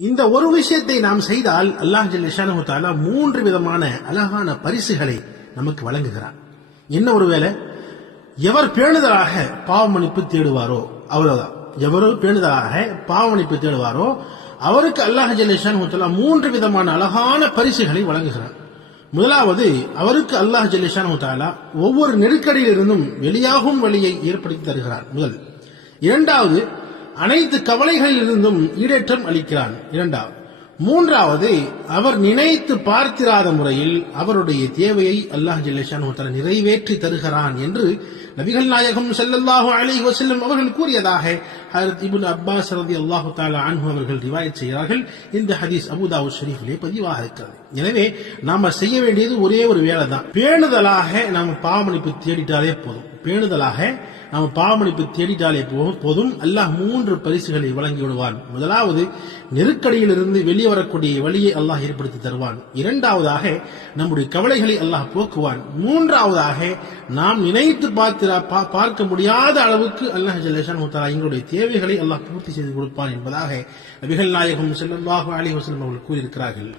இந்த ஒரு விஷயத்தை நாம் செய்தால் அல்லாஹ் ஜல்ல ஷானஹு தஆலா 3 விதமான அழகான பரிசுகளை நமக்கு வழங்குகிறார். என்ன ஒருவேளை எவர் பேணுதலாக பாவமன்னிப்பு தேடுவாரோ அவ்வளவுதான். எவரோ பேணுதலாக பாவமன்னிப்பு தேடுவாரோ அவருக்கு அல்லாஹ் ஜல்ல ஷானஹு தஆலா 3 விதமான அழகான பரிசுகளை வழங்குகிறார். முதலாவது, அவருக்கு அல்லாஹ் ஜல்ல ஷானஹு தஆலா ஒவ்வொரு நெருக்கடியிலிருந்தும் வெளியாகும் வழியை ஏற்படுத்தி தருகிறார். முதல். இரண்டாவது, அனைத்து கவலைகளிலிருந்தும் ஈடேற்றம் அளிக்கிறான். இரண்டாவது. மூன்றாவது, அவர் நினைத்து பார்த்திராத முறையில் அவருடைய தேவையை அல்லாஹ் ஜல்ல ஷானஹு தஆலா நிறைவேற்றி தருகிறான் என்று நபிகள் நாயகம் ஸல்லல்லாஹு அலைஹி வஸல்லம் அவர்கள் கூறியதாக ஹஜ்ரத் இப்னு அப்பாஸ் ரலியல்லாஹு தஆலா அன்ஹு அவர்கள் ரிவாயத் செய்கிறார்கள். இந்த ஹதீஸ் அபூ தாவூத் ஷரீஃபிலே பதிவாக இருக்கிறது. எனவே நாம செய்ய வேண்டியது ஒரே ஒரு வேலை தான். பேணுதலாக நாம பாவமன்னிப்பு தேடிட்டாலே போதும். பேணுதலாக நாம் பாவமன்னிப்பு தேடிட்டாலே போதும். அல்லாஹ் 3 பரிசுகளை வழங்கி விடுவான். முதலாவது, நெருக்கடியிலிருந்து வெளியே வரக்கூடிய வழியை அல்லாஹ் ஏற்படுத்தி தருவான். இரண்டாவதாக, நம்முடைய கவலைகளை அல்லாஹ் போக்குவான். மூன்றாவதாக, நாம் நினைத்து பார்க்க முடியாத அளவுக்கு அல்லாஹ் ஜல்ல ஷானஹு தஆலா எங்களுடைய தேவைகளை அல்லாஹ் பூர்த்தி செய்து கொடுப்பான் என்பதாக நபிகள் நாயகம் ஸல்லல்லாஹு அலைஹி வஸல்லம் அவர்கள் கூறியிருக்கிறார்கள்.